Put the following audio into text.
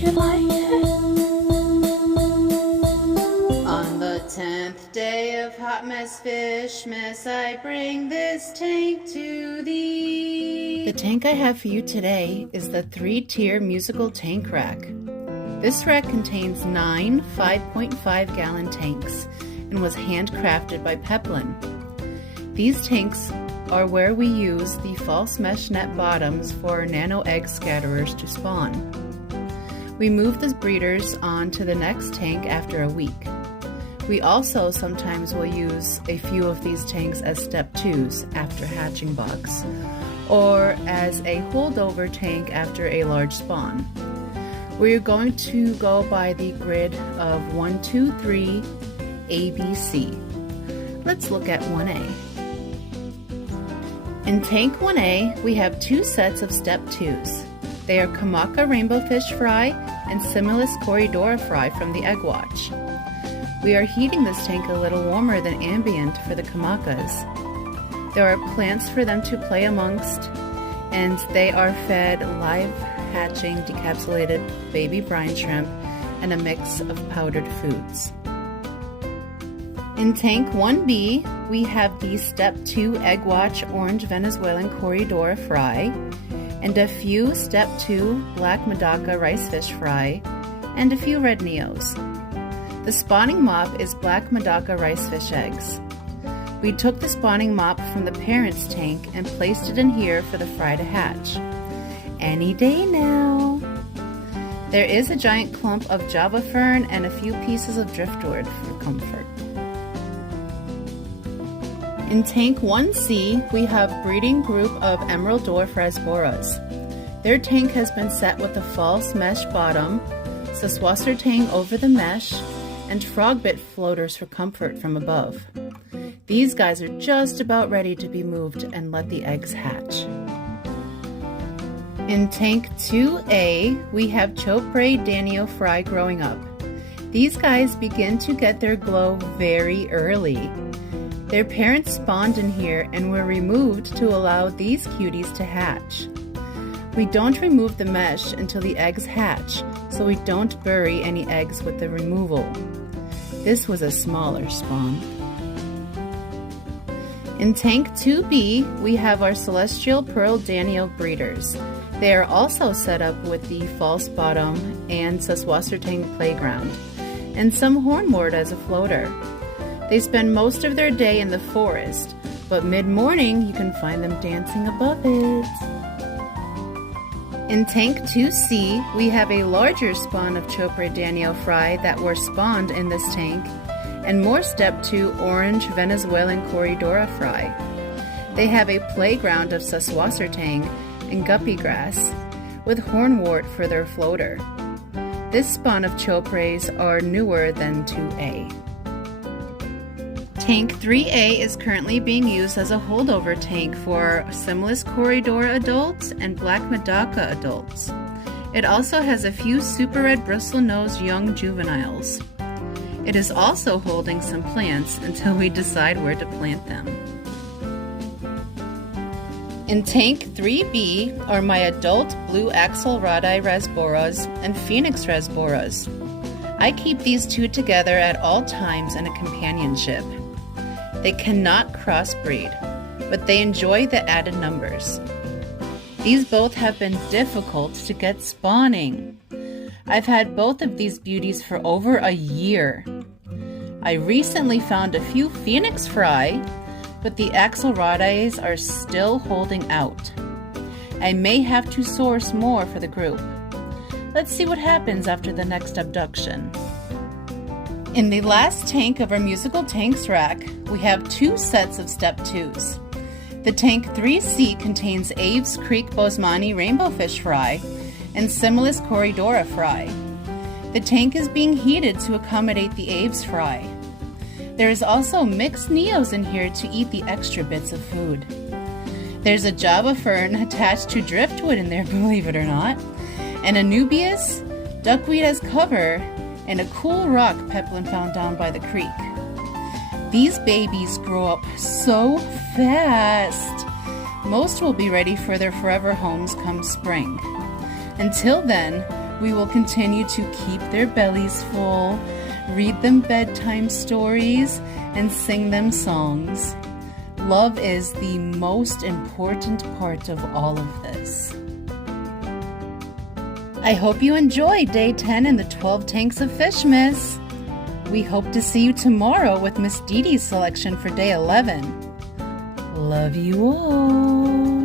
you like it. On the 10th day of Hot Mess Fishmas, I bring this tank to thee. The tank I have for you today is the 3-tier musical tank rack. This rack contains 9 5.5 gallon tanks and was handcrafted by Peplin. These tanks are where we use the false mesh net bottoms for nano egg scatterers to spawn. We move the breeders on to the next tank after a week. We also sometimes will use a few of these tanks as step 2s after hatching box, or as a holdover tank after a large spawn. We're going to go by the grid of 1, 2, 3, A, B, C. Let's look at 1A. In tank 1A, we have 2 sets of step 2s. They are Kamaka rainbow fish fry and Similis corridora fry from the Egg Watch. We are heating this tank a little warmer than ambient for the Kamakas. There are plants for them to play amongst, and they are fed live hatching decapsulated baby brine shrimp and a mix of powdered foods. In tank 1B, we have the step 2 Egg Watch orange Venezuelan corridora fry and a few step 2 black Medaka rice fish fry and a few red neos. The spawning mop is black Medaka rice fish eggs. We took the spawning mop from the parent's tank and placed it in here for the fry to hatch. Any day now. There is a giant clump of Java fern and a few pieces of driftwood for comfort. In tank 1C, we have breeding group of Emerald Dwarf Rasboras. Their tank has been set with a false mesh bottom, Saswasser tang over the mesh, and frogbit floaters for comfort from above. These guys are just about ready to be moved and let the eggs hatch. In tank 2A, we have Chopre Danio fry growing up. These guys begin to get their glow very early. Their parents spawned in here and were removed to allow these cuties to hatch. We don't remove the mesh until the eggs hatch, so we don't bury any eggs with the removal. This was a smaller spawn. In tank 2B, we have our Celestial Pearl Danio breeders. They are also set up with the false bottom and Saswassertang playground, and some hornwort as a floater. They spend most of their day in the forest, but mid-morning you can find them dancing above it. In tank 2C, we have a larger spawn of Chopre Danio fry that were spawned in this tank, and more step 2 orange Venezuelan corridora fry. They have a playground of Saswassertang and guppy grass, with hornwort for their floater. This spawn of Chopres are newer than 2A. Tank 3A is currently being used as a holdover tank for Similis corridora adults and black Medaka adults. It also has a few super red bristle-nosed young juveniles. It is also holding some plants until we decide where to plant them. In tank 3B are my adult blue Axelradi rasboras and Phoenix rasboras. I keep these two together at all times in a companionship. They cannot crossbreed, but they enjoy the added numbers. These both have been difficult to get spawning. I've had both of these beauties for over a year. I recently found a few Phoenix fry, but the Axelradis are still holding out. I may have to source more for the group. Let's see what happens after the next abduction. In the last tank of our musical tanks rack, we have 2 sets of step 2s. The tank 3C contains Aves Creek Bosemani rainbow fish fry and Similis corridora fry. The tank is being heated to accommodate the Aves fry. There is also mixed neos in here to eat the extra bits of food. There's a Java fern attached to driftwood in there, believe it or not, and Anubias, duckweed as cover, and a cool rock Peplin found down by the creek. These babies grow up so fast. Most will be ready for their forever homes come spring. Until then, We will continue to keep their bellies full, read them bedtime stories, and sing them songs. Love is the most important part of all of this. I hope you enjoyed Day 10 in the 12 Tanks of Fishmas. We hope to see you tomorrow with Miss Dee Dee's selection for Day 11. Love you all.